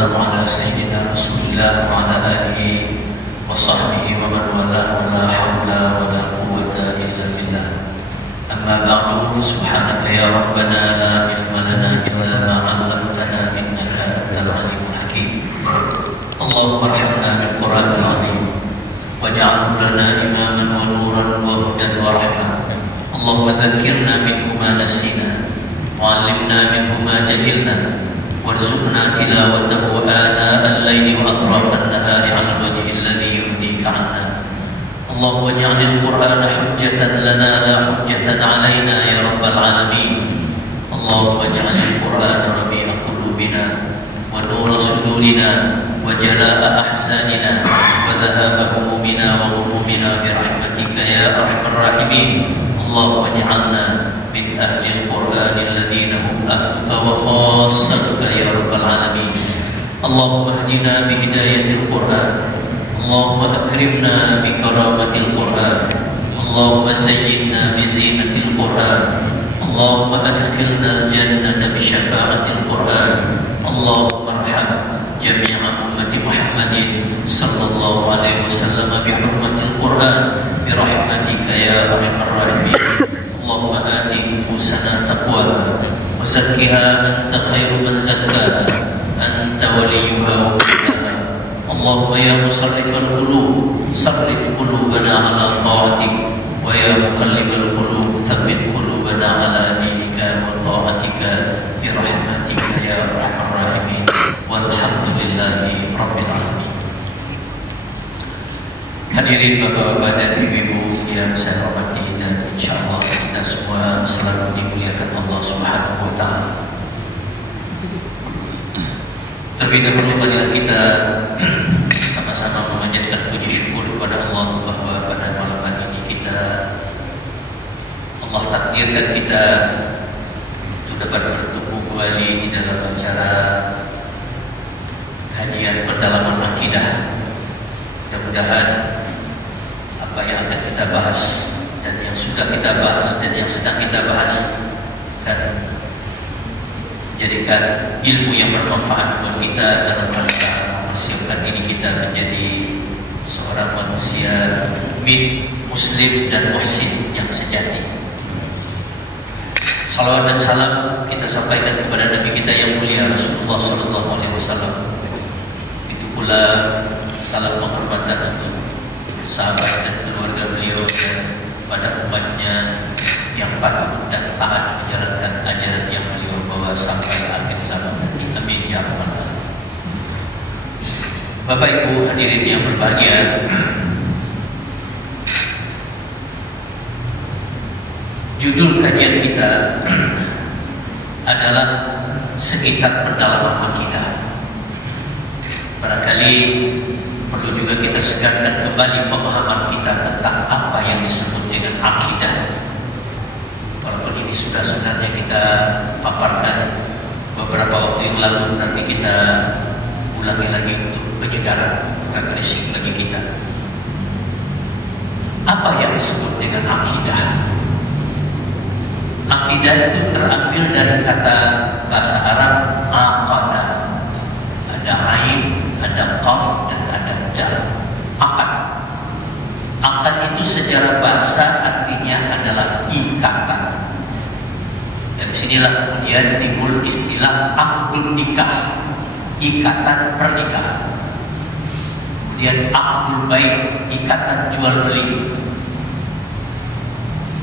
والسلام على سيدنا رسول الله وعلى آله وصحبه ومن والاه ولا حول ولا قوة إلا بالله. أما بعد سبحانك يا ربنا لا علم لنا إلا ما علمتنا إنك أنت العليم الحكيم. اللهم ارحمنا بالقرآن العظيم واجعله لنا إماما ونورا وهدى ورحمة. اللهم ذكرنا منه ما نسينا وعلمنا منه ما جهلنا وارزقنا تلاوته آناء الليل وأطراف النهار على الوجه الذي يرضيك عنا. اللهم اجعل القرآن حجة لنا لا حجة علينا يا رب العالمين. اللهم اجعل القرآن ربيع قلوبنا ونور صدورنا وجلاء أحزاننا وذهاب همومنا وغمومنا برحمتك يا أرحم الراحمين. اللهم اجعلنا من أهل القرآن الذين هم أهلك وخاصتك يا رب العالمين. اللهم اهدنا بهداية القرآن. اللهم أكرمنا بكرامة القرآن. اللهم زينا بزينة القرآن. اللهم أدخلنا الجنة بشفاعة القرآن. اللهم ارحم جميع أمة محمد صلى الله عليه وسلم بحرمة القرآن برحمتك يا أرحم الراحمين. اللهم آت نفوسنا تقواها وزكها أنت خير من زكاها أنت وليها ومولاها. اللهم يا مصرف القلوب صرف قلوبنا على طاعتك ويا مقلب القلوب ثبت قلوبنا على دينك وطاعتك برحمتك يا أرحم الراحمين. والحمد لله رب العالمين. Hadirin bapak-bapak dan ibu-ibu yang saya hormati dan insyaallah kita semua selalu dimuliakan Allah Subhanahu wa taala. Terlebih dahulu marilah kita sama-sama memanjatkan puji syukur kepada Allah bahwa pada malam hari ini Allah takdirkan kita untuk dapat bertemu kembali di dalam acara kajian pendalaman akidah. Mudah-mudahan apa yang akan kita bahas dan yang sudah kita bahas dan yang sedang kita bahas akan menjadikan ilmu yang bermanfaat buat kita dalam rangka mempersiapkan diri kita menjadi seorang manusia mukmin, muslim dan muhsin yang sejati. Salawat dan salam kita sampaikan kepada Nabi kita yang mulia Rasulullah sallallahu alaihi wasallam. Itu pula salam penghormatan untuk sahabat dan keluarga beliau dan pada umatnya yang patuh dan taat menjalankan ajaran yang beliau bawa sampai akhir zaman. Amin ya rabbal alamin. Bapak Ibu hadirin yang berbahagia, judul kajian kita adalah sekitar pendalaman akidah. Barangkali perlu juga kita segarkan kembali pemahaman kita tentang apa yang disebut dengan akidah. Walaupun ini sudah sebenarnya kita paparkan beberapa waktu yang lalu, nanti kita ulangi lagi untuk penyegaran, refreshing bagi kita. Apa yang disebut dengan akidah? Akidah itu terambil dari kata bahasa Arab aqada. Ada ain, ada qaf dan ada jar. Akad. Akad itu secara bahasa artinya adalah ikatan. Dari sinilah kemudian timbul istilah akdun nikah, ikatan pernikahan. Kemudian akdul bai', ikatan jual beli,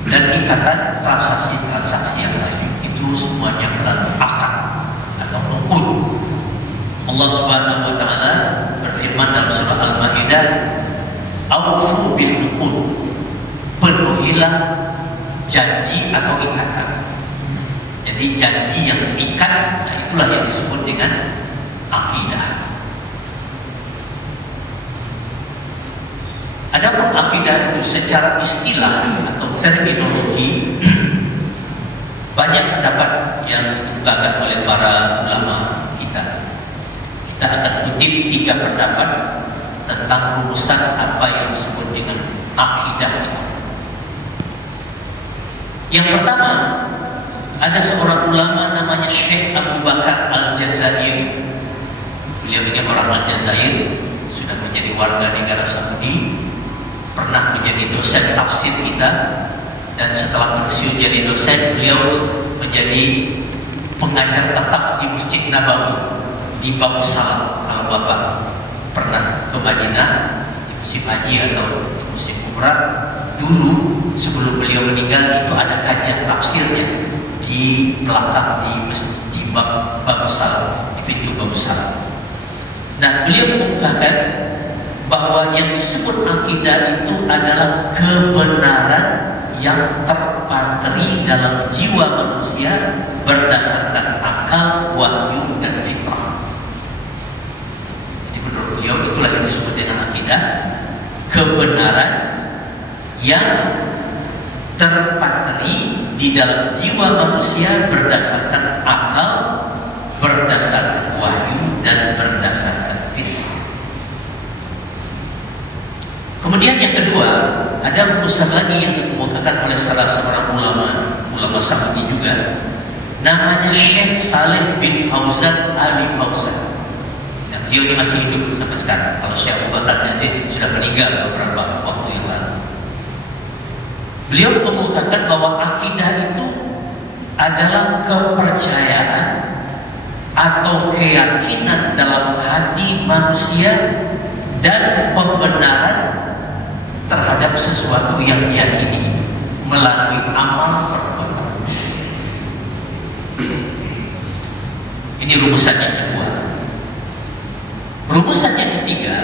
dan ikatan transaksi-transaksi yang lain. Itu semuanya melalui akad atau uqud. Allah Subhanahu wa taala berfirman dalam surah Al-Maidah, "Aufu bil uqud." Penuhilah janji atau ikatan. Jadi janji yang terikat, nah itulah yang disebut dengan akidah. Adapun akidah itu secara istilah atau terminologi banyak pendapat yang dikemukakan oleh para ulama kita. Kita akan kutip 3 pendapat tentang rumusan apa yang disebut dengan akidah itu. Yang pertama, ada seorang ulama namanya Syekh Abu Bakar Al-Jazairi. Beliau ini orang Aljazair, sudah menjadi warga negara Saudi, pernah menjadi dosen tafsir kita, dan setelah pensiun jadi dosen, beliau menjadi pengajar tetap di Masjid Nabawi di Babu Salam. Kalau Bapak pernah ke Madinah di musim haji atau di musim umrah, dulu sebelum beliau meninggal itu ada kajian tafsirnya di belakang di Babu Salam, di pintu Babu Salam. Nah, beliau mengungkapkan bahwa yang disebut akidah itu adalah kebenaran yang terpatri dalam jiwa manusia berdasarkan akal, wahyu, dan fitrah. Jadi menurut beliau itulah yang disebut dengan akidah, kebenaran yang terpatri di dalam jiwa manusia berdasarkan akal, berdasarkan wahyu, dan berdasarkan fitrah. Kemudian yang kedua, ada rumusan lagi yang dikemukakan oleh salah seorang ulama Saudi juga, namanya Syekh Saleh bin Fauzan Ali Fauzan. Dan beliau ini masih hidup sampai sekarang. Kalau Syekh Abu Bakar Jazid sudah meninggal beberapa waktu yang lalu. Beliau mengemukakan bahwa akidah itu adalah kepercayaan atau keyakinan dalam hati manusia dan pembenaran terhadap sesuatu yang diyakini melalui amal perbuatan. Ini rumusan yang kedua. Rumusan yang ketiga,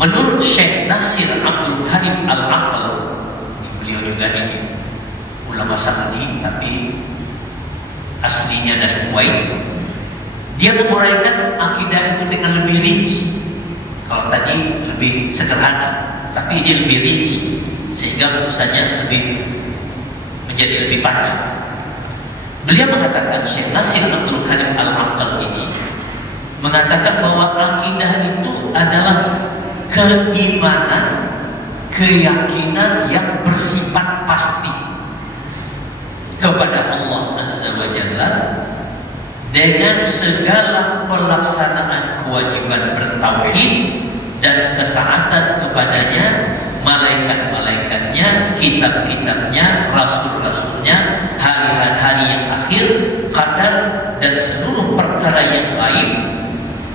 menurut Syekh Nasir Abdul Karim Al-Aql, beliau juga ini ulama Saudi tapi aslinya dari Kuwait. Dia menguraikan akidah itu dengan lebih rinci. Kalau tadi lebih sederhana, tapi ini lebih rinci, sehingga rumusannya menjadi lebih panjang. Beliau mengatakan, Syekh Nasir Abdul Karim Al-Aql ini mengatakan bahwa akidah itu adalah keimanan, keyakinan yang bersifat pasti kepada Allah Azza wa Jalla dengan segala pelaksanaan kewajiban bertauhid dan ketaatan kepadanya, malaikat-malaikatnya, kitab-kitabnya, rasul-rasulnya, hari-hari yang akhir, qadar, dan seluruh perkara yang lain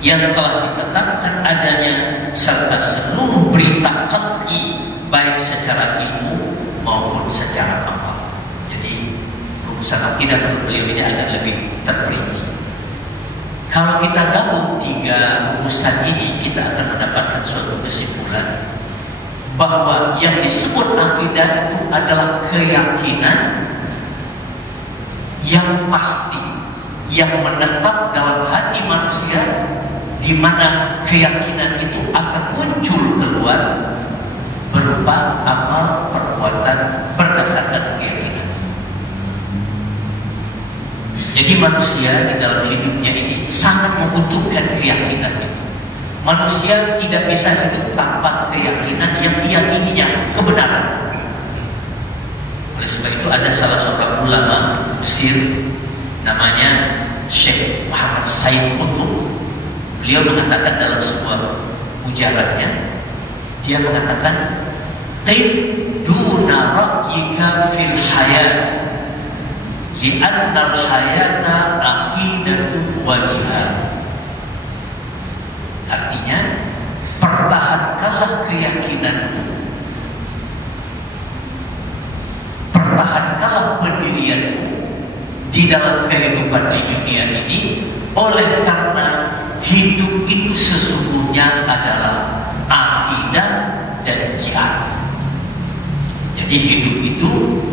yang telah ditetapkan adanya, serta seluruh berita qat'i baik secara ilmu maupun secara amal. Jadi rumusan akidah menurut beliau ini agak lebih terperinci. Kalau kita gabung tiga rumusan ini, kita akan mendapatkan suatu kesimpulan bahwa yang disebut akidah itu adalah keyakinan yang pasti, yang menetap dalam hati manusia, di mana keyakinan itu akan muncul keluar berupa amal perbuatan berdasarkan keyakinan. Jadi manusia di dalam hidupnya ini sangat membutuhkan keyakinan itu. Manusia tidak bisa hidup tanpa keyakinan yang diyakininya kebenaran. Oleh sebab itu ada salah seorang ulama Mesir namanya Syekh Muhammad Said Qutb. Beliau mengatakan dalam sebuah ujarannya, dia mengatakan, "Qif duna ra'yika fil hayat, li'anna al-hayata aqidatu wa jihad." Artinya, pertahankanlah keyakinanmu, pertahankanlah pendirianmu di dalam kehidupan di dunia ini, oleh karena hidup itu sesungguhnya adalah akidah dan jihad. Jadi hidup itu,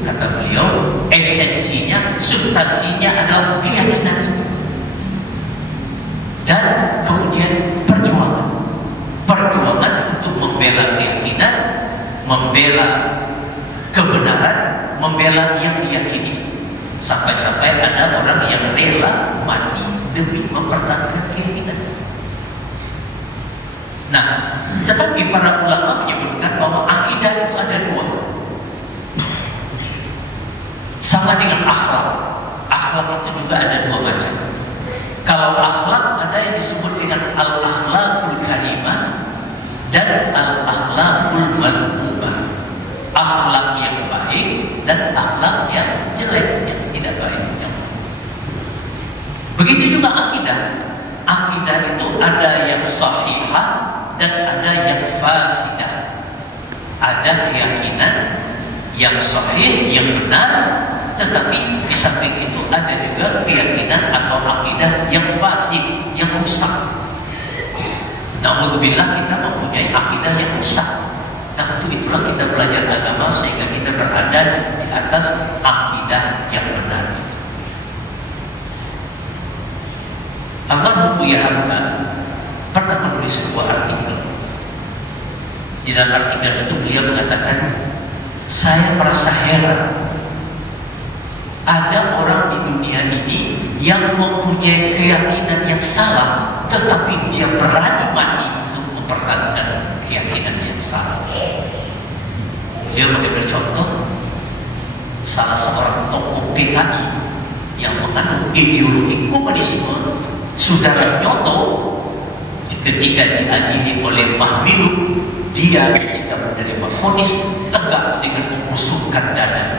kata beliau, esensinya, substansinya adalah keyakinan itu. Dan kemudian perjuangan untuk membela keyakinan, membela kebenaran, membela yang diyakini. Sampai-sampai ada orang yang rela mati demi mempertahankan keyakinan. Nah, tetapi para ulama menyebutkan bahwa akidah itu ada dua. Sama dengan akhlak. Akhlak itu juga ada dua macam. Kalau akhlak ada yang disebut dengan al-akhlaqul karimah dan al-akhlaqul madhmumah. Akhlak yang baik dan akhlak yang jelek, yang tidak baik. Begitu juga akidah. Akidah itu ada yang sahihah dan ada yang fasidah. Ada keyakinan yang sahih, yang benar, tetapi di samping itu ada juga keyakinan atau akidah yang fasid, yang rusak. Naudzubillah, kita mempunyai akidah yang rusak. Nah, untuk itulah kita belajar agama sehingga kita berada di atas akidah yang benar. Almarhum Buya Hamka pernah menulis sebuah artikel. Di dalam artikel itu beliau mengatakan, saya merasa heran ada orang di dunia ini yang mempunyai keyakinan yang salah, tetapi dia berani mati untuk mempertahankan keyakinan yang salah. Dia mengambil contoh salah seorang tokoh PKI yang mengandung ideologi komunisme, Saudara Nyoto, ketika diadili oleh Mahmilu, dia ketika menerima vonis tegak dengan membusungkan dada,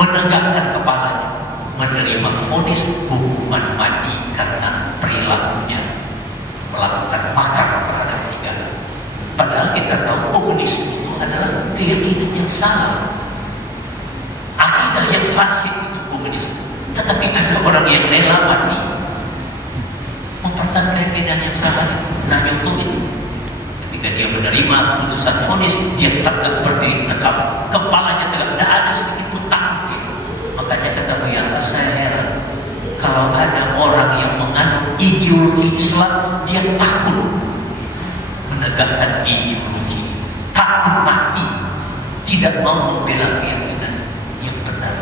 menegakkan kepalanya, menerima vonis hukuman mati karena perilakunya melakukan makar terhadap negara. Padahal kita tahu komunis itu adalah keyakinan yang salah, akidah yang fasid itu komunis. Tetapi ada orang yang rela mati mempertahankan keyakinan yang salah itu. Nah, Nyoto itu ketika dia menerima putusan vonis, dia tegak berdiri tegak, kepalanya tegak, tidak ada sedikit pun takut. Makanya kata Buya, saya heran kalau ada orang yang mengandung ideologi Islam, dia takut menegakkan ideologi, takut mati, tidak mau membela keyakinan yang benar.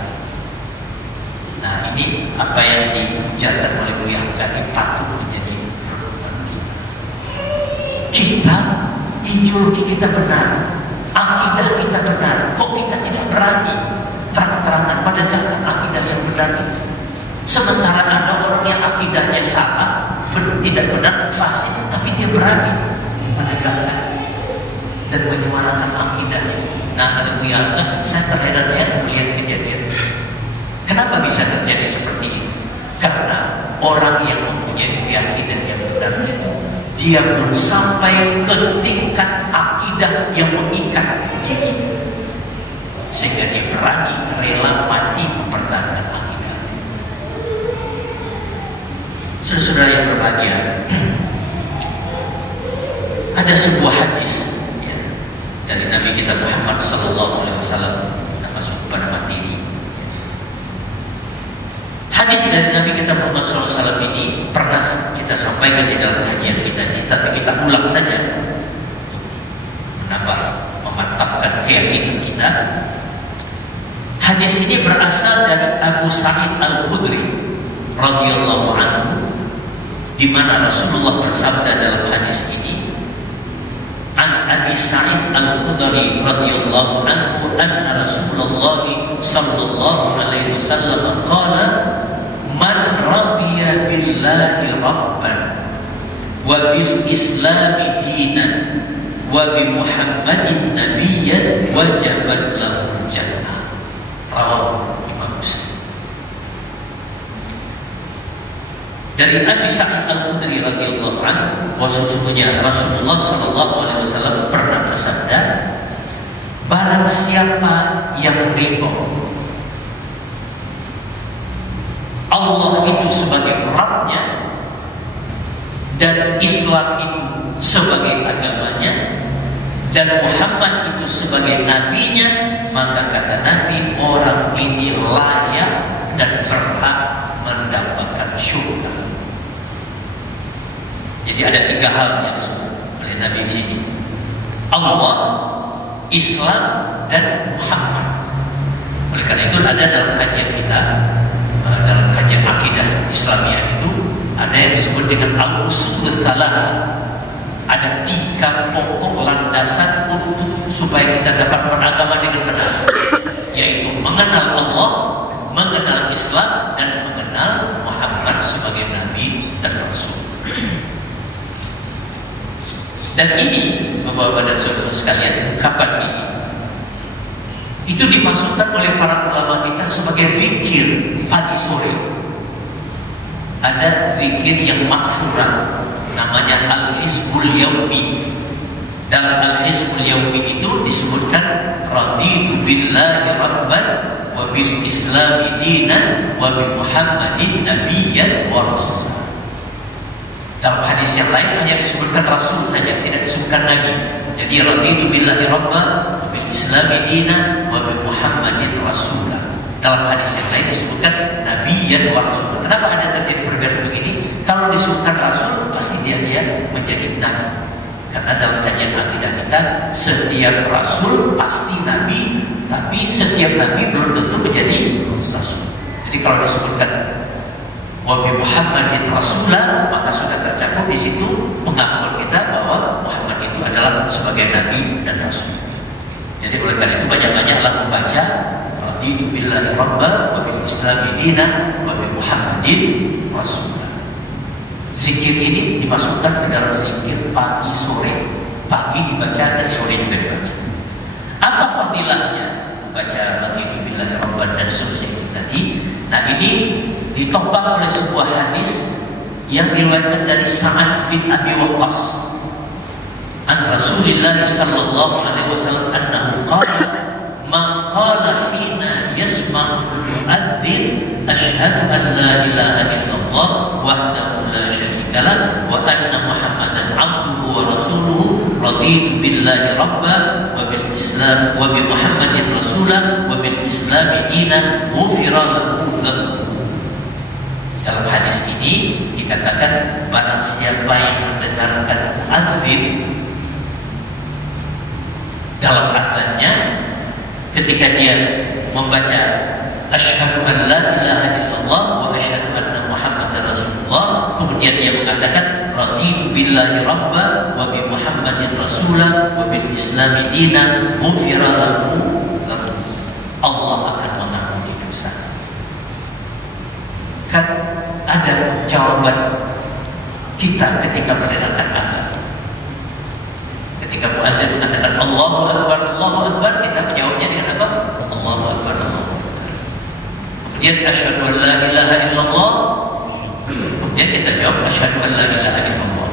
Nah, ini apa yang diujarkan oleh Buya Hamka ini patut menjadi renungan kita. Kita, ideologi kita benar, akidah kita benar, kok kita tidak berani terang-terangan menegakkan akidah yang benar itu? Sementara ada orang yang akidahnya salah, tidak benar, fasid, tapi dia berani menegakkan dan menyuarakan akidahnya. Nah, kata Buya Hamka, saya terheran-heran melihat kejadian ini. Kenapa bisa terjadi seperti ini? Karena orang yang mempunyai keyakinan yang benar itu, dia belum sampai ke tingkat akidah yang mengikat diri, sehingga dia berani rela mati mempertahankan akidah. Saudara-saudara yang berbahagia, ada sebuah hadis ya, dari Nabi kita Muhammad SAW, masuk pada materi. Hadis dari Nabi kita Muhammad SAW ini pernah kita sampaikan di dalam kajian kita ini, tapi kita ulang saja menambah, memantapkan keyakinan kita. Hadis ini berasal dari Abu Sa'id Al-Khudri radhiyallahu anhu, di mana Rasulullah bersabda dalam hadis ini, an Abi Sa'id Al-Khudri radhiyallahu anhu anna Rasulullah sallallahu alaihi wasallam qala man radiya billahi rabban wa bil islami dinan wa bi Muhammadin nabiyyan wajabat lahu jannah. Rawahu Imam Muslim. Dari Abi Sa'id Al-Khudri radhiyallahu anhu, sesungguhnya Rasulullah sallallahu alaihi wasallam pernah bersabda, barang siapa yang ridho Allah itu sebagai Rabbnya dan Islam itu sebagai agamanya dan Muhammad itu sebagai nabinya, maka kata Nabi, orang ini layak dan berhak mendapatkan syurga. Jadi ada tiga hal yang disebut oleh Nabi di sini: Allah, Islam, dan Muhammad. Oleh karena itu ada dalam kajian kita, dalam kajian akidah Islamiyah itu ada yang disebut dengan al-usul tsalatsa. Ada tiga pokok landasan untuk supaya kita dapat beragama dengan benar, yaitu mengenal Allah, mengenal Islam, dan mengenal Muhammad sebagai Nabi dan Rasul. Dan ini, Bapak-bapak dan saudara sekalian, ungkapan ini itu dimasukkan oleh para ulama kita sebagai zikir pagi sore. Ada zikir yang maksuran, namanya Al-Hizbul Yaumi. Dalam Al-Hizbul Yaumi itu disebutkan raditu billahi rabban wa bil islami dinan wa bi Muhammadin nabiyyan wa rasulah. Dalam hadis yang lain hanya disebutkan Rasul saja, tidak disebutkan Nabi. Jadi raditu billahi rabban wa bil islami dinan wa bi Muhammadin rasulah. Dalam hadis yang lain disebutkan nabiyyan wa rasulah. Kenapa ada terjadi perbedaan begini? Kalau disebutkan Rasul pasti dia menjadi Nabi. Karena dalam kajian akidah kita, setiap Rasul pasti Nabi, tapi setiap Nabi belum tentu menjadi Rasul. Jadi kalau disebutkan wa bi Muhammadin rasulah, maka sudah tercakup di situ pengakuan kita bahwa Muhammad itu adalah sebagai nabi dan rasul. Jadi oleh karena itu banyak-banyaklah membaca raditu billahi rabban wa bil islami dinan wa bi Muhammadin rasulah. Zikir ini dimasukkan ke dalam zikir pagi sore. Pagi dibaca dan sore juga dibaca. Apa fadilahnya membaca raditu billahi rabban dan seterusnya itu tadi? Nah, ini ditopang oleh sebuah hadis yang diriwayatkan dari Sa'ad bin Abi Waqqas an Rasulillah sallallahu alaihi wasallam annahu qala man qala hina yasma'ul mu'adzin asyhadu an la ilaha illallah wahdahu la syarika lah wa anna Muhammadan abduhu wa rasuluhu raditu billahi rabban wa bil islam wa bi Muhammadin rasulan wa bil islam dinan ghufira lahu dhanbuhu. Dalam hadis ini dikatakan barang siapa yang mendengarkan muadzin dalam adzannya ketika dia membaca asyhadu an la ilaha illallah wa asyhadu anna Muhammadar rasulullah, kemudian dia mengatakan raditu billahi rabban wa bi Muhammadin rasulan wa bil islami dinan ghufira lahu dhanbuhu, Allah akan mengampuni dosa. Kan ada jawaban kita ketika mendengarkan azan. Ketika muadzin mengatakan Allahu Akbar, kita menjawabnya dengan apa? Allahu Akbar, Allahu Akbar. Kemudian asyhadu an la ilaha illallah, kemudian kita jawab asyhadu an la ilaha illallah.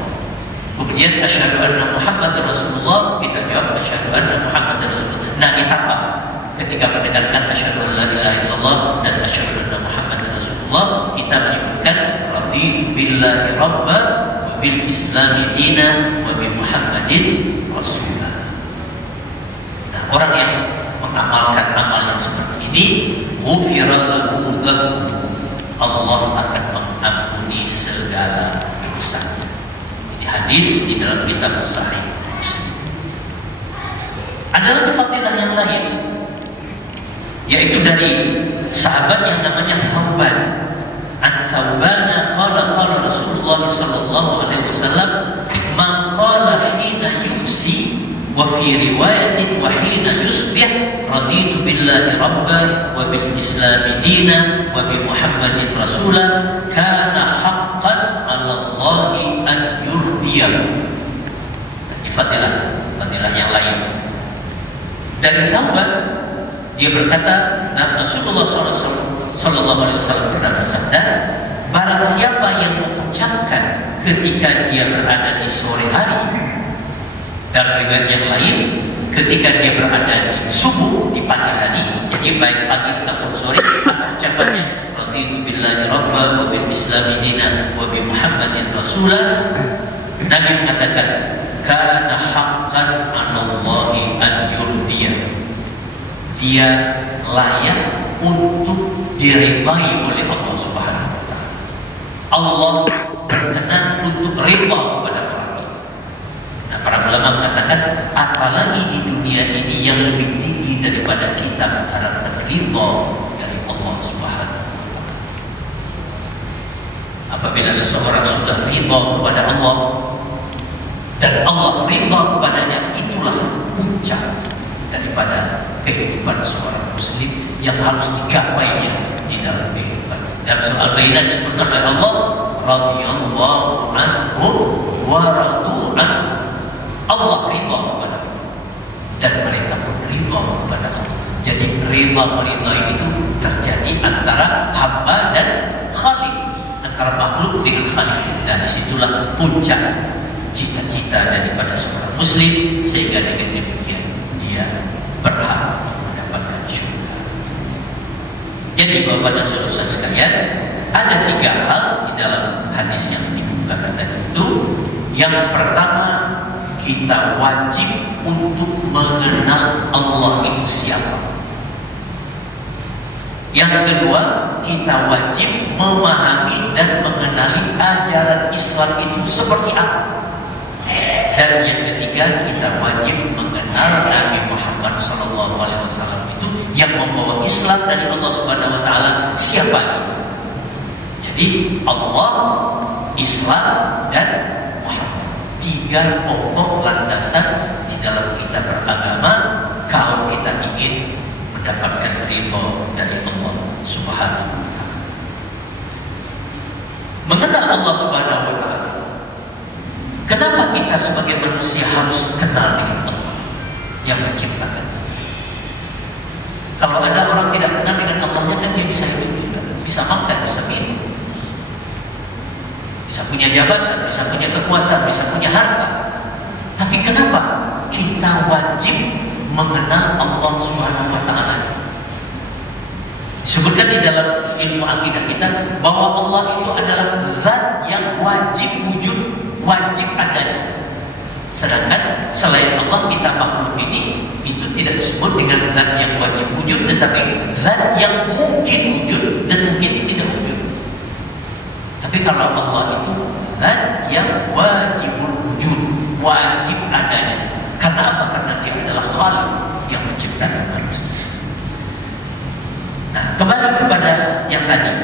Kemudian asyhadu anna Muhammadar Rasulullah, kita jawab asyhadu anna Muhammadar Rasulullah. Nah, ditambah ketika mendengarkan asyhadu an la ilaha illallah dan asyhadu anna Muhammadar Rasulullah, kita menyebutkan raditu billahi rabban wa bil islami dinan wa bi Muhammadin rasulah. Nah, orang yang mengamalkan amal yang seperti ini, ghufira lahu dhanbuhu, Allah akan mengampuni segala dosanya. Ini hadis di dalam kitab Sahih Muslim. Ada lagi fadilah yang lain, yaitu dari sahabat yang namanya Thawban. An Thawbana qala Rasulullah sallallahu alaihi wasallam man qala hina yumsi wa fi riwayatin wa hina yusbih raditu billahi rabban wa bil islami dinan wa bi Muhammadin rasulan kana haqqan 'ala Allahi an yurdiyahu. Ini fadilah yang lain. Dari Thawban, dia berkata, nah Rasulullah sallallahu alaihi wasallam pernah bersabda, barang siapa yang mengucapkan ketika dia berada di sore hari, dan riwayat yang lain ketika dia berada di subuh, di pagi hari, jadi baik pagi ataupun sore, ucapannya raditu billahi rabban wa bil islami dinan wa bi Muhammadin rasulan, Nabi mengatakan kana haqqan 'ala Allahi an yurdiyah, dia layak untuk diridai oleh Allah Subhanahu wa taala. Allah berkenan untuk ridha kepada orang ini. Nah, para ulama mengatakan apalagi di dunia ini yang lebih tinggi daripada kita mengharapkan ridha dari Allah Subhanahu wa taala. Apabila seseorang sudah ridha kepada Allah dan Allah ridha kepadanya, itulah puncak daripada kehidupan seorang muslim yang harus digapainya di dalam kehidupan. Dalam surah Al-Baqarah disebutkan oleh Allah radhiyallahu anhu wa radu anhu. Allah ridha kepada kita, dan mereka pun ridha kepada Allah. Jadi ridha itu terjadi antara hamba dan Khalik, antara makhluk dengan Khalik. Dan disitulah puncak cita-cita daripada seorang Muslim, sehingga dengan demikian dia berhak mendapatkan syurga. Jadi Bapak dan Saudara sekalian, ada 3 hal di dalam hadis yang dibukakan tadi itu. Yang pertama, kita wajib untuk mengenal Allah itu siapa. Yang kedua, kita wajib memahami dan mengenali ajaran Islam itu seperti apa. Dan yang ketiga, kita wajib mengenal Nabi Muhammad SAW itu yang membawa Islam dari Allah Subhanahu Wa Taala siapa dia. Jadi Allah, Islam, dan Muhammad, 3 pokok landasan di dalam kita beragama kalau kita ingin mendapatkan ridha dari Allah Subhanahu Wa Taala. Mengenal Allah Subhanahu Wa Taala. Kenapa kita sebagai manusia harus kenal dengan Allah yang menciptakan? Kalau ada orang tidak kenal dengan Allahnya, kan dia bisa hidup juga, bisa makan, bisa minum, bisa punya jabatan, bisa punya kekuasaan, bisa punya harta. Tapi kenapa kita wajib mengenal Allah Subhanahu Wa Taala? Disebutkan di dalam ilmu akidah kita bahwa Allah itu adalah zat yang wajib wujud, wajib adanya. Sedangkan selain Allah, kita makhluk ini itu tidak disebut dengan zat yang wajib wujud, tetapi zat yang mungkin wujud dan mungkin tidak wujud. Tapi kalau Allah itu zat yang wajib wujud, wajib adanya. Karena apa? Karena dia adalah Khalik yang menciptakan manusia. Nah, kembali kepada yang tadi,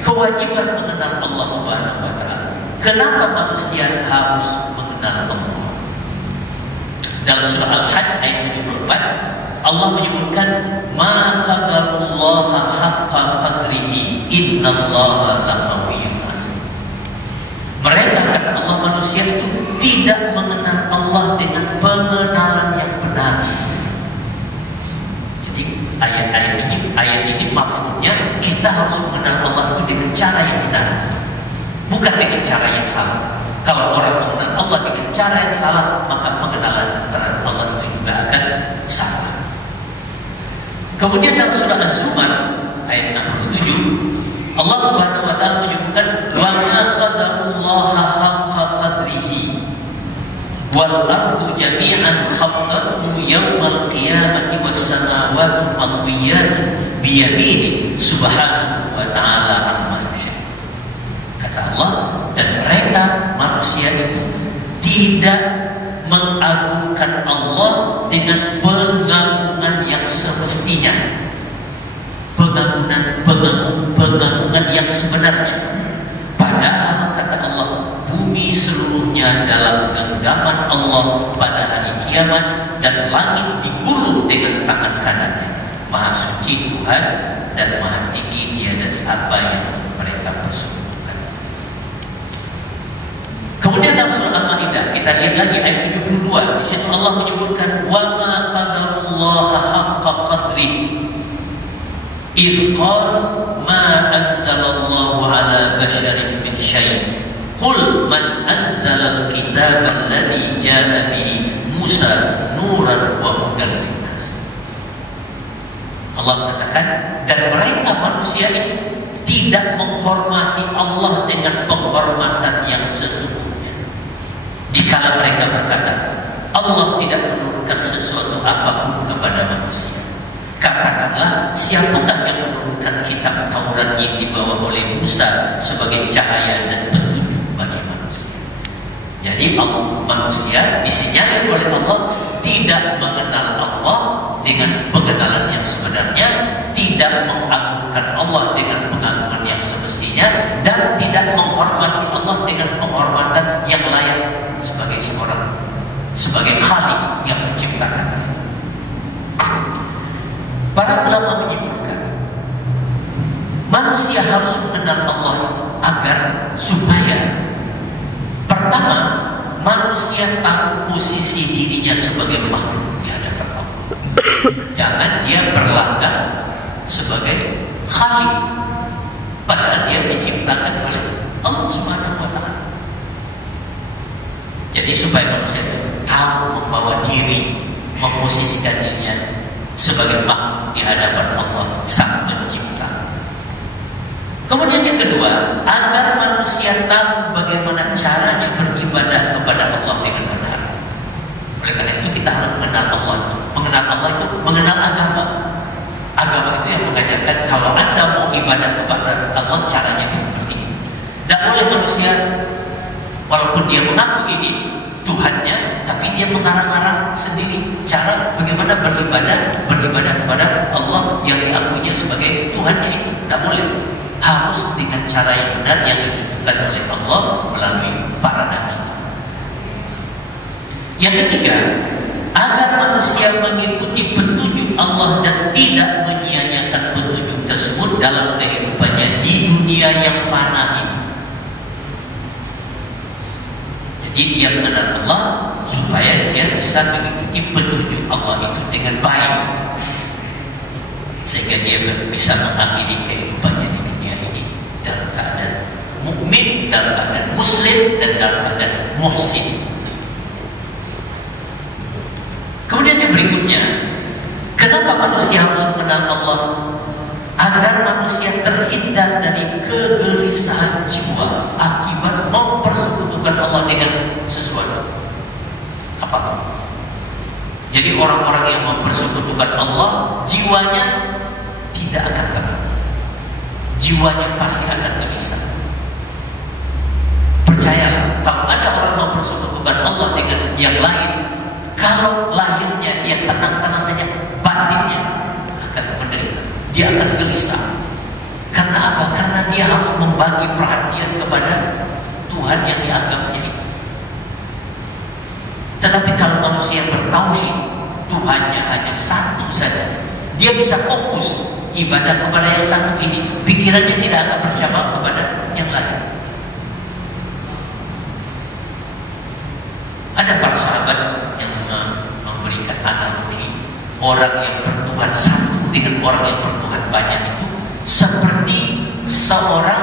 kewajiban mengenal Allah Subhanahu Wa Taala. Kenapa manusia harus mengenal Allah? Dalam surah Al-Hajj ayat 74, Allah menyebutkan ma qadarullaha haqqa qadrihi innallaha laqawiyyun aziz. Mereka, kata Allah, manusia itu tidak mengenal Allah dengan pengenalan yang benar. Jadi ayat ini maksudnya kita harus mengenal Allah itu dengan cara yang benar, bukan dengan cara yang salah. Kalau orang mengenal Allah dengan cara yang salah, maka pengenalan terhadap Allah itu juga akan salah. Kemudian dalam surah Az-Zumar ayat 67, Allah Subhanahu Wa Taala menyebutkan wa ma qadarullaha haqqa qadrihi wal ardu jami'an qabdatuhu yawmal qiyamati was samawati matwiyatun bi yaminihi subhanahu wa ta'ala amma yusyrikun. Kata Allah, dan mereka manusia itu tidak mengagungkan Allah dengan pengagungan yang semestinya, pengagungan yang sebenarnya. Padahal kata Allah, bumi seluruhnya dalam genggaman Allah pada hari kiamat, dan langit digulung dengan tangan kanannya. Maha suci Tuhan dan maha tinggi Dia dari apa yang mereka persekutukan. Kemudian dalam surah Al-Maidah kita lihat lagi ayat 72. Di situ Allah menyebutkan wa ma qadarullaha haqqa qadrihi idh qala ma anzalallahu ala basharin min syai' qul man anzalal kitaba alladhi ja'a bihi Musa nuran wa hudan linnas. Allah katakan, dan mereka manusia itu tidak menghormati Allah dengan penghormatan yang sesungguhnya. Dikala mereka berkata, Allah tidak menurunkan sesuatu apapun kepada manusia, katakanlah, siapakah yang menurunkan kitab Taurat yang dibawa oleh Musa sebagai cahaya dan petunjuk bagi manusia? Jadi manusia disinyalir oleh Allah tidak mengenal Allah dengan pengenalan yang sebenarnya, tidak mengagungkan Allah dengan pengagungan yang semestinya, dan tidak menghormati Allah dengan penghormatan yang layak sebagai Khalik yang menciptakan. Para ulama menyebutkan manusia harus mengenal Allah itu agar supaya pertama manusia tahu posisi dirinya sebagai makhluk di hadapan Allah. Jangan dia berlagak sebagai khalik, padahal dia diciptakan oleh Allah Subhanahu wa Ta'ala. Jadi supaya manusia tahu membawa diri, memposisikan dirinya sebagai makhluk di hadapan Allah Sang Pencipta. Kemudian yang kedua, agar manusia tahu bagaimana caranya beribadah kepada Allah dengan benar. Oleh karena itu kita harus mengenal Allah. Mengenal Allah itu mengenal agama. Agama itu yang mengajarkan kalau Anda mau ibadah kepada Allah caranya seperti ini. Dan oleh manusia, walaupun dia mengaku ini Tuhannya, tapi dia mengarang-arang sendiri cara bagaimana beribadah kepada Allah yang diakuinya sebagai Tuhannya itu. Tidak boleh. Harus dengan cara yang benar yang ditunjukkan oleh Allah melalui para nabi. Yang ketiga, agar manusia mengikuti petunjuk Allah dan tidak menyia-nyiakan petunjuk tersebut dalam kehidupannya di dunia yang fana ini. Jadi dia mengenal Allah supaya dia bisa mengikuti petunjuk Allah itu dengan baik, sehingga dia bisa mengakhiri kehidupannya di dunia ini dalam keadaan mukmin, dalam keadaan muslim, dan dalam keadaan muhsin. Kemudian yang berikutnya, kenapa manusia harus mengenal Allah? Agar manusia terhindar dari kegelisahan jiwa akibat mempersekutukan Allah dengan sesuatu apapun. Jadi orang-orang yang mempersekutukan Allah, jiwanya tidak akan tenang. Jiwanya pasti akan gelisah. Percayalah, kalau ada orang mempersekutukan Allah dengan yang lain, kalau lahirnya dia tenang-tenang saja, batinnya akan menderita. Dia akan gelisah. Karena apa? Karena dia harus membagi perhatian kepada Tuhan yang dianggapnya itu. Tetapi kalau manusia bertauhid, Tuhannya hanya satu saja, dia bisa fokus ibadah kepada yang satu ini. Pikirannya tidak akan bercabang kepada yang lain. Ada para sahabat yang memberikan analogi orang yang bertuhan satu dengan orang yang bertuhan banyak itu seperti seorang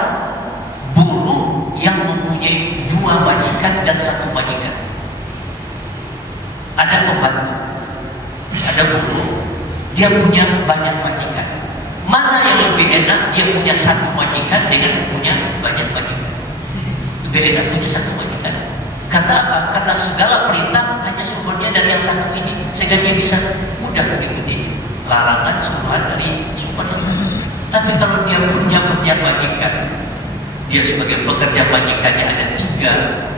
buruh yang mempunyai dua majikan dan satu majikan. Ada pembantu, ada buruh, dia punya banyak majikan. Mana yang lebih enak? Dia punya satu majikan dengan punya banyak majikan. Lebih enak punya satu majikan. Karena apa? Karena segala perintah hanya sumbernya dari yang satu ini, sehingga dia bisa mudah mengikuti larangan suruhan dari sumber yang satu. Tapi kalau dia punya banyak majikan, dia sebagai pekerja majikannya ada 3.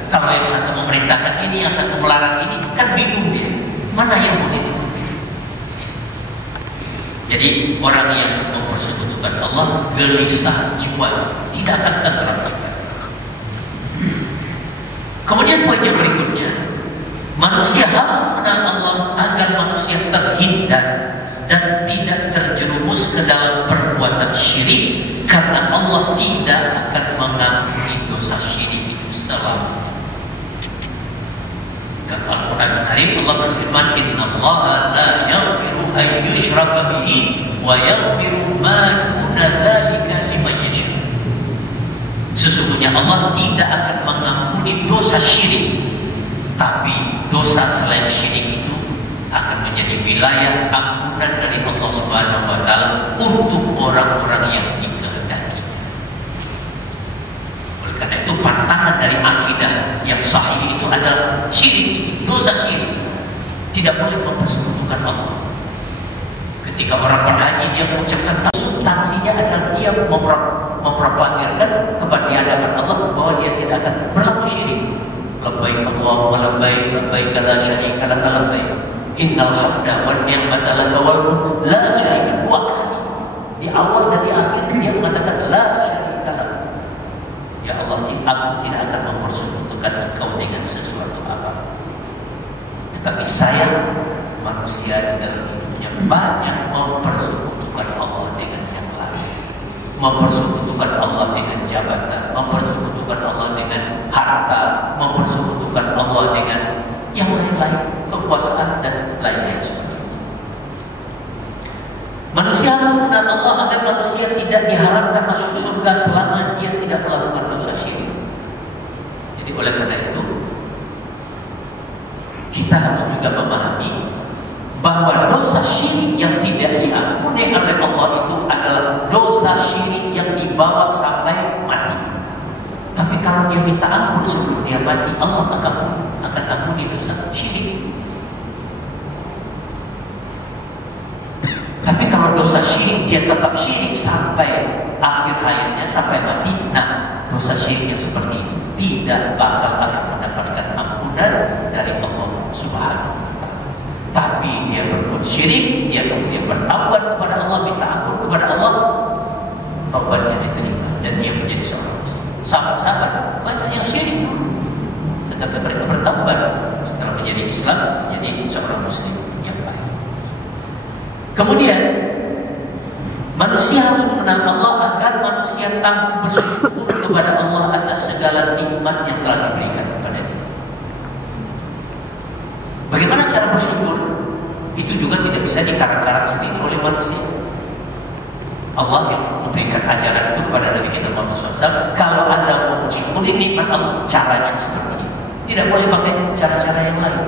Kalau yang satu memerintahkan ini, yang satu melarang ini, kan bingung dia. Mana yang mau dituruti? Jadi orang yang mempersekutukan Allah gelisah jiwa, tidak akan tentram juga. Kemudian poin yang berikutnya, manusia harus mengenal Allah agar manusia terhindar dan tidak terjerumus ke dalam perbuatan syirik, karena Allah tidak akan mengampuni dosa syirik itu selamanya. Dalam Al-Quran Karim Allah berfirman, Innallaha la yaghfiru an yushraka bihi wa yaghfiru ma duna dzalika liman yasha. Sesungguhnya Allah tidak akan mengampuni dosa syirik, tapi dosa selain syirik itu akan menjadi wilayah ampunan dari Allah Subhanahu wa Ta'ala untuk orang-orang yang dikehendakinya. Oleh karena itu pantangan dari akidah yang sahih itu adalah syirik, dosa syirik. Tidak boleh mempersekutukan Allah. Ketika orang berhaji, dia mengucapkan substansinya adalah dia mempropagandakan kepada hadapan Allah bahwa dia tidak akan berlaku syirik. Labbaik Allahumma labbaik, labbaik la syarika lak labbaik. Innal hamda wan ni'mata lak wal mulk la syarika lak. Di awal dan di akhir dia mengatakan la syarika lak. Ya Allah, aku tidak akan mempersekutukan Engkau dengan sesuatu apa. Tetapi saya manusia dalam hidupnya banyak mempersekutukan Allah dengan yang lain, mempersekutukan Allah dengan jabatan, mempersekutukan Allah dengan harta, mempersekutukan Allah yang lain-lain, kekuasaan dan lain-lain seperti itu. Manusia harus mengenal Allah agar manusia tidak diharapkan masuk surga selama dia tidak melakukan dosa syirik. Jadi oleh karena itu kita harus juga memahami bahwa dosa syirik yang tidak diampuni oleh Allah itu adalah dosa syirik yang dibawa sampai mati. Tapi kalau dia minta ampun sebelum dia mati, Allah akan ampuni dosa syirik. Tapi kalau dosa syirik dia tetap syirik sampai akhir hayatnya, sampai mati, nah dosa syirik yang seperti ini tidak bakal akan mendapatkan ampunan dari Allah Subhanahu wa Ta'ala. Tapi dia berbuat syirik, dia kemudian bertaubat kepada Allah, minta ampun kepada Allah, taubatnya diterima dan dia menjadi seorang muslim. Sahabat-sahabat banyak yang syirik dulu, tetapi mereka bertaubat setelah menjadi Islam, menjadi seorang muslim yang baik. Kemudian manusia harus mengenal Allah agar manusia tahu bersyukur kepada Allah atas segala nikmat yang telah diberikan kepada dia. Bagaimana cara bersyukur? Itu juga tidak bisa dikarang-karang sendiri oleh manusia. Allah yang memberikan ajaran itu kepada Nabi kita Muhammad SAW. Kalau Anda mau bersyukuri nikmat Allah, caranya seperti ini. Tidak boleh pakai cara-cara yang lain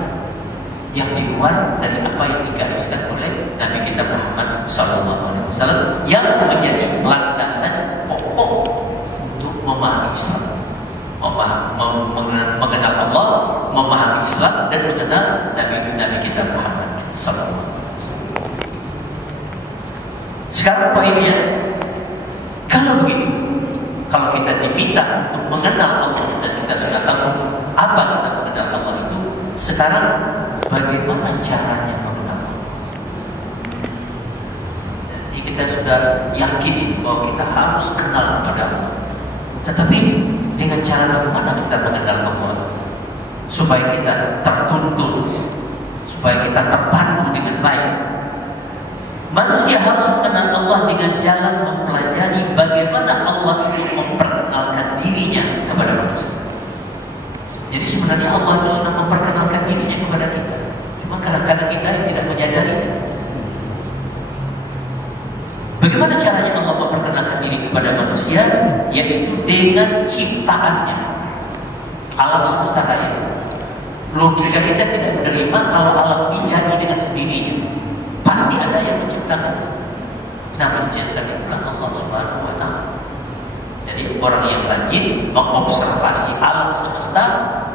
yang di luar dari apa yang digariskan oleh Nabi kita Muhammad SAW, yang menjadi landasan pokok untuk memahami Islam, mengenal Allah, memahami Islam dan mengenal Nabi kita Muhammad SAW. Sekarang poinnya, kalau begitu, kalau kita diminta untuk mengenal Allah dan kita sudah tahu apa kita mengenal Allah itu, sekarang bagaimana caranya mengenal Allah? Jadi kita sudah yakin bahwa kita harus kenal kepada Allah. Tetapi dengan cara bagaimana kita mengenal Allah supaya kita tertuntun, supaya kita terpandu dengan baik? Manusia harus mengenal Allah dengan jalan mempelajari bagaimana Allah itu memperkenalkan dirinya kepada manusia. Jadi sebenarnya Allah itu sudah memperkenalkan dirinya kepada kita. Cuma kadang-kadang kita tidak menyadari. Bagaimana caranya Allah memperkenalkan diri kepada manusia? Yaitu dengan ciptaannya, alam semesta raya. Logika kita tidak menerima kalau alam ini jadi dengan sendirinya. Pasti ada yang menciptakan. Nah, menciptakan itulah Allah Subhanahu wa Ta'ala. Jadi orang yang rajin mengobservasi alam semesta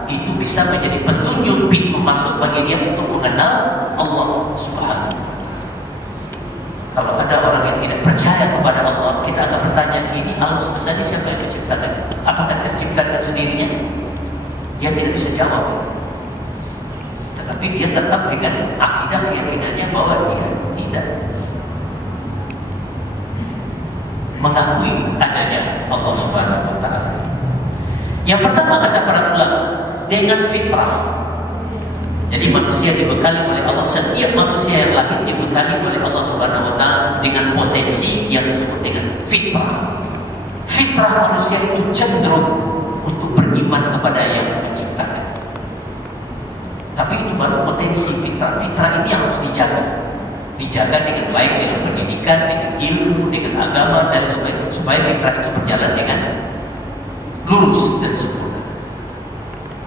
itu bisa menjadi petunjuk pintu masuk bagi dia untuk mengenal Allah Subhanahu wa Ta'ala. Kalau ada orang yang tidak percaya kepada Allah, kita akan bertanya, ini alam semesta ini siapa yang menciptakan? Apakah terciptakan sendirinya? Dia tidak bisa jawab. Tetapi dia tetap dengan akidah keyakinannya bahwa dia tidak mengakui adanya Allah Subhanahu wa Ta'ala. Yang pertama kata para ulama, dengan fitrah. Jadi manusia dibekali oleh Allah, setiap manusia yang lahir dibekali oleh Allah Subhanahu wa Ta'ala dengan potensi yang disebut dengan fitrah. Fitrah manusia itu cenderung untuk beriman kepada yang menciptakan. Tapi itu baru potensi fitrah. Fitrah ini harus dijaga. Dijaga dengan baik, dengan pendidikan, dengan ilmu, dengan agama, dan sebagainya. Supaya fitrah itu berjalan dengan lurus dan sempurna.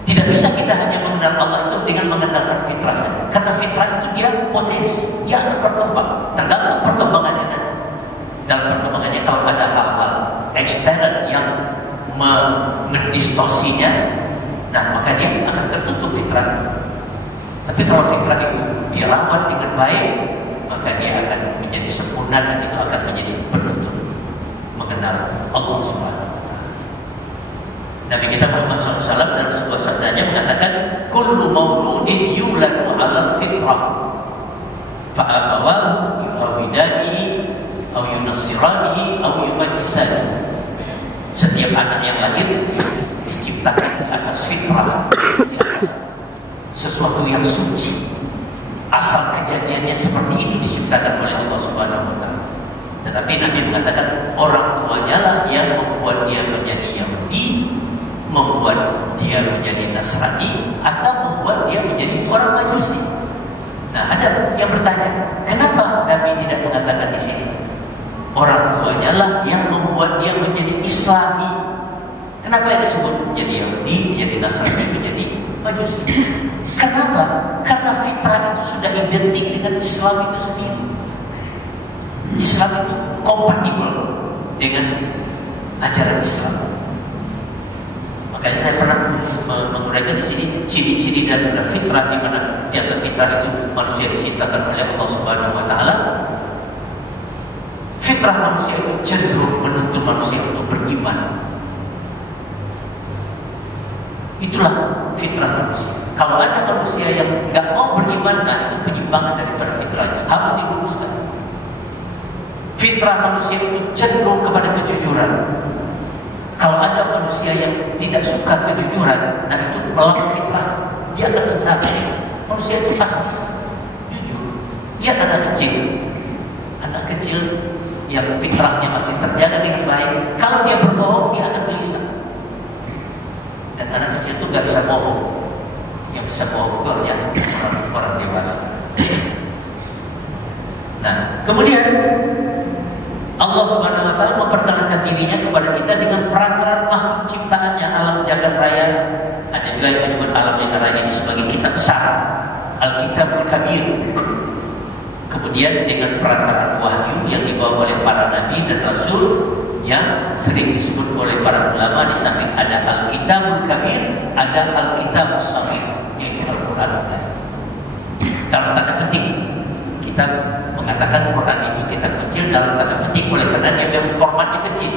Tidak bisa kita hanya mengenal Allah itu dengan mengandalkan fitrah saja. Karena fitrah itu dia potensi. Dia akan berkembang. Tergantung perkembangannya nanti. Dalam perkembangannya kalau ada hal-hal eksternal yang mendistorsinya, nah maka dia akan tertutup fitrah. Tapi kalau fitrah itu dirawat dengan baik, maka dia akan menjadi sempurna dan itu akan menjadi penuntun mengenal Allah Subhanahu wa Ta'ala. Nabi kita Muhammad SAW dalam sebuah sabdanya mengatakan, kullu mauludin yuladu 'alal fitrah fa abawahu yuhawidanihi aw yunassiranihi aw yumajjisanihi. Setiap anak yang lahir diciptakan di atas fitrah, di atas sesuatu yang suci. Asal kejadiannya seperti itu diciptakan oleh Allah Subhanahu wa Ta'ala. Tetapi Nabi mengatakan orang tuanya lah yang membuat dia menjadi Yahudi, membuat dia menjadi Nasrani atau membuat dia menjadi orang Majusi. Nah, ada yang bertanya, kenapa Nabi tidak mengatakan di sini orang tuanya lah yang membuat dia menjadi Islami? Kenapa yang disebut menjadi Yahudi, menjadi Nasrani, menjadi Majusi? Kenapa? Karena fitrah itu sudah identik dengan Islam itu sendiri. Islam itu kompatibel dengan ajaran Islam. Makanya saya pernah menggunakan di sini ciri-ciri dan fitrah, di mana di antara fitrah itu manusia diciptakan oleh Allah Subhanahu wa taala. Fitrah manusia itu cenderung menuntut manusia untuk beriman. Itulah fitrah manusia. Kalau ada manusia yang nggak mau beriman, nah itu penyimpangan daripada fitrahnya, harus diluruskan. Fitrah manusia itu cenderung kepada kejujuran. Kalau ada manusia yang tidak suka kejujuran, nah itu melawan fitrah, dia akan sesat. Manusia itu pasti jujur. Lihat anak kecil yang fitrahnya masih terjaga dengan baik. Kalau dia berbohong, dia akan gelisah. Dan anak kecil itu nggak bisa bohong. Yang bisa bohong itu hanya orang dewasa. Nah, kemudian Allah Subhanahu wa taala memperkenalkan dirinya kepada kita dengan peraturan makhluk ciptaannya, alam jagat raya. Ada juga yang menyebut alam jagat raya ini sebagai kitab besar, Al-Kitabul Kabir. Kemudian dengan peraturan wahyu yang dibawa oleh para nabi dan rasul, yang sering disebut oleh para ulama, di samping ada Al-Kitabul Kabir, ada Al-Kitabus Shaghir, yaitu Al-Quran. Dalam tanda petik, kita mengatakan Quran itu kitab kecil dalam tanda petik, oleh karena dia memang formatnya kecil,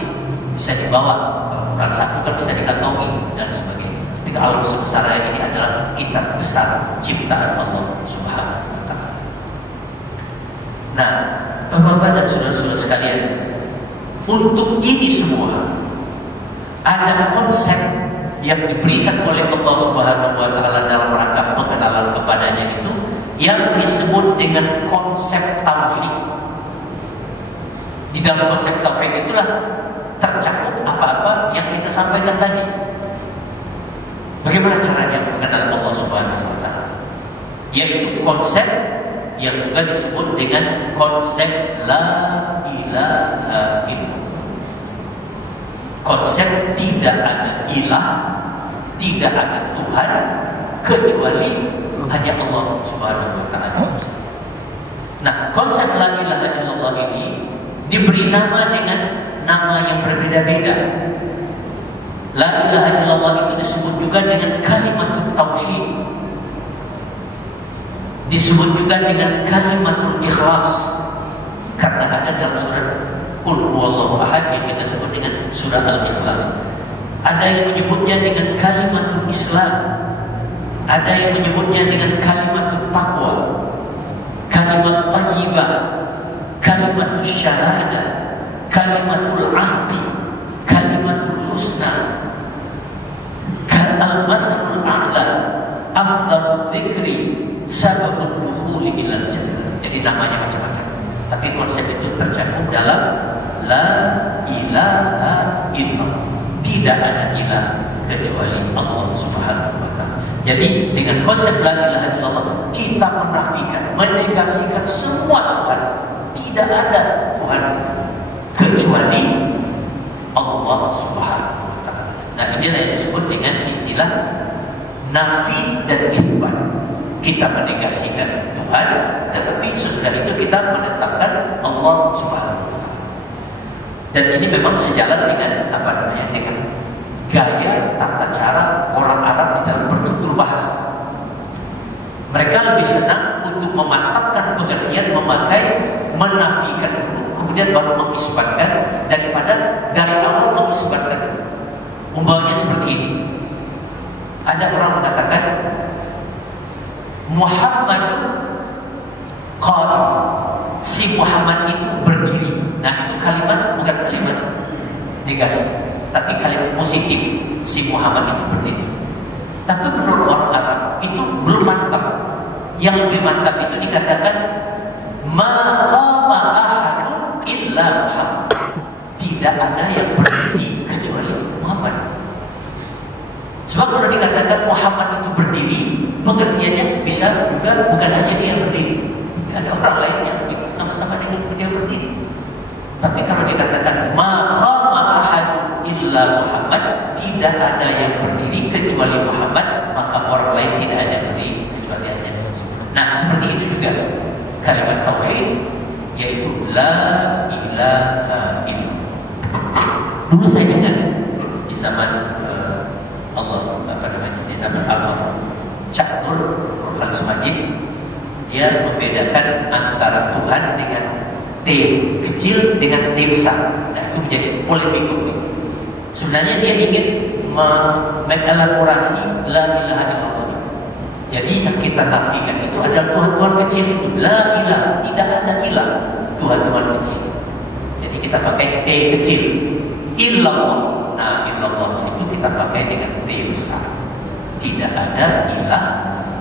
bisa dibawa. Kalau Quran satu kan bisa dikantongi dan sebagainya. Tapi kalau sebesar ini adalah kitab besar ciptaan Allah Subhanahu wa taala. Nah, Bapak-bapak dan saudara-saudara sekalian, untuk ini semua ada konsep yang diberikan oleh Allah Subhanahu wa taala dalam rangka pengenalan kepadanya, itu yang disebut dengan konsep tauhid. Di dalam konsep tauhid itulah tercakup apa-apa yang kita sampaikan tadi. Bagaimana caranya mengenal Allah Subhanahu wa taala? Yaitu konsep yang juga disebut dengan konsep la ilaha illallah. Konsep tidak ada ilah, tidak ada Tuhan kecuali hanya Allah Subhanahu wa taala. Nah, konsep la ilaha illallah ini diberi nama dengan nama yang berbeda-beda. La ilaha illallah itu disebut juga dengan kalimat tauhid, disebut juga dengan kalimatul ikhlas, karena ada dalam surat Qul huwallahu ahad yang kita sebut dengan surah Al-Ikhlas. Ada yang menyebutnya dengan kalimatul Islam, ada yang menyebutnya dengan kalimatul taqwa, kalimat thayyibah, kalimatul syahadah, kalimatul ahdi, kalimatul husna, al-mathalul a'la, afdalul dzikri, sababul dukhuli ilal jannah. Jadi namanya macam-macam, tapi konsep itu tercakup dalam la ilaha illallah. Tidak ada ilah kecuali Allah Subhanahu wa taala. Jadi dengan konsep la ilaha illallah kita menafikan, menegasikan semua Tuhan. Tidak ada Tuhan kecuali Allah Subhanahu wa taala. Nah, inilah yang disebut dengan istilah nafi dan itsbat. Kita menegasikan Tuhan, tetapi sesudah itu kita menetapkan Allah Subhanahu wa taala. Dan ini memang sejalan dengan dengan gaya tata cara orang Arab di dalam bertutur bahasa. Mereka lebih senang untuk memantapkan pengertian memakai menafikan dulu, kemudian baru mengisbatkan, daripada dari awal mengisbatkan. Umpamanya seperti ini. Ada orang mengatakan Muhammadun qa'im, si Muhammad itu berdiri. Nah, itu kalimat, bukan kalimat negasi, tapi kalimat positif. Si Muhammad itu berdiri. Tapi menurut orang Arab itu belum mantap. Yang lebih mantap itu dikatakan ma qama ahadun illa Muhammad. Tidak ada yang berdiri kecuali Muhammad. Sebab kalau dikatakan Muhammad itu berdiri, pengertiannya bisa juga bukan hanya dia yang berdiri, ada orang lain yang sama-sama dengan dia berdiri. Tapi kalau dikatakan maqama ahadun illa Muhammad, tidak ada yang berdiri kecuali Muhammad, maka orang lain tidak ada berdiri kecuali hanya. Nah, seperti itu juga kalimat tauhid, yaitu la ilaha illallah. Dulu saya dengar di zaman di zaman Cak Nur Urfan Sumajid, dia membedakan antara Tuhan dengan T kecil dengan T besar. Nah, itu menjadi polemik. Sebenarnya dia ingin mengelaborasi la ilaha illallah. Jadi yang kita nafikan itu adalah Tuhan-Tuhan kecil itu. La ilah, tidak ada ilah, Tuhan-Tuhan kecil. Jadi kita pakai T kecil. Illallah. Nah, illallah itu kita pakai dengan T besar. Tidak ada ilah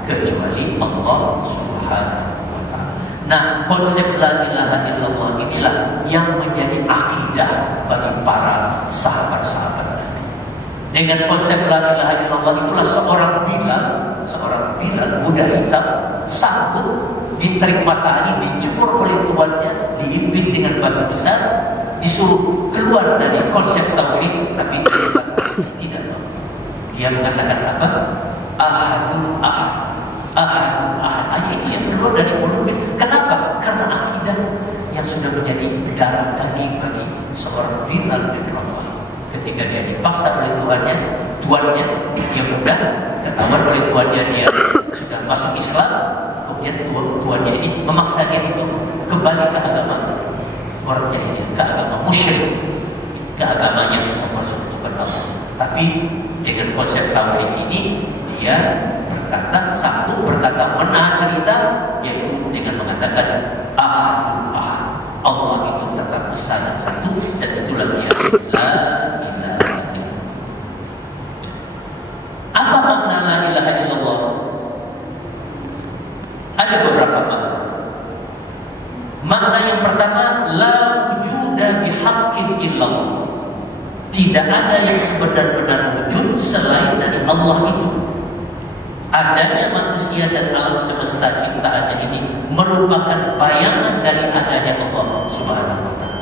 kecuali Allah Subhanahu wa ta'ala. Nah, konsep la ilaha illallah inilah yang menjadi akidah bagi para sahabat-sahabat Nabi. Dengan konsep la ilaha illallah itulah seorang Bilal budak hitam sanggup diterik matahari, dijemur oleh tuannya, dihimpit dengan batu besar, disuruh keluar dari konsep tauhid, tapi tidak mau. Dia mengatakan apa? Ahadun ahad. Ahadun ahad. Hanya itu yang keluar dari mulutnya. Kenapa? Karena akidah yang sudah menjadi darah daging bagi seorang Bilal bin Rabah. Ketika dia dipaksa oleh tuannya dia mudah ketahuan oleh tuannya dia sudah masuk Islam, kemudian tuannya ini memaksa dia untuk kembali ke agama orang jahiliyah, ke agama musyrik, ke agamanya yang masuk kepada Allah. Tapi dengan konsep tauhid ini dia sanggup berkata menahan derita, yaitu dengan mengatakan ahad ahad. Allah itu tetap besar dan satu, dan itulah dia la ilaha illallah. Apa makna la ilaha illallah? Ada beberapa makna. Makna yang pertama, la wujuda bihaqqin illallah. Tidak ada yang sebenar-benar wujud selain dari Allah itu. Adanya manusia dan alam semesta ciptaannya ini merupakan bayangan dari adanya Allah Subhanahu wa ta'ala.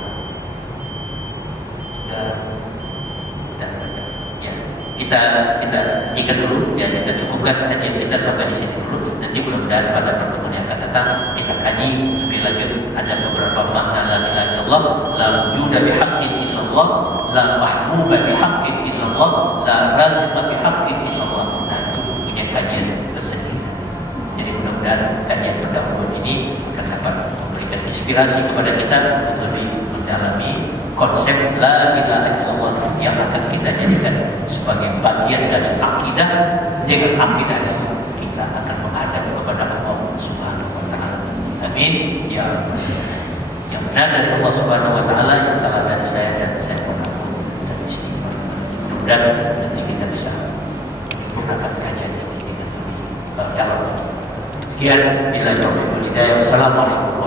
Dan ya, kita jika dulu ya, kita cukupkan kajian kita sampai di sini dulu. Nanti mudah-mudahan pada pertemuan yang akan datang kita kaji lebih lanjut. Ada beberapa makna la ilaha illallah. La wujuda bihaqqin illallah, la mahbuba bihaqqin illallah, la razqa bihaqqin illallah. Nah, itu punya kajian tersendiri. Jadi mudah-mudahan kajian pertemuan ini akan dapat memberikan inspirasi kepada kita untuk lebih mendalami konsep la ilaha illallah yang akan kita jadikan sebagai bagian dari akidah. Dengan akidah itu kita akan menghadap kepada Allah Subhanahu wa ta'ala. Amin. Ya, yang benar dari Allah Subhanahu wa ta'ala, yang salah dari saya dan saya mengaku dan istighfar. Mudah-mudahan nanti kita bisa menggunakan kajian ini dengan lebih dalam. Sekian, bila taufiq wal hidayah. Wassalamualaikum.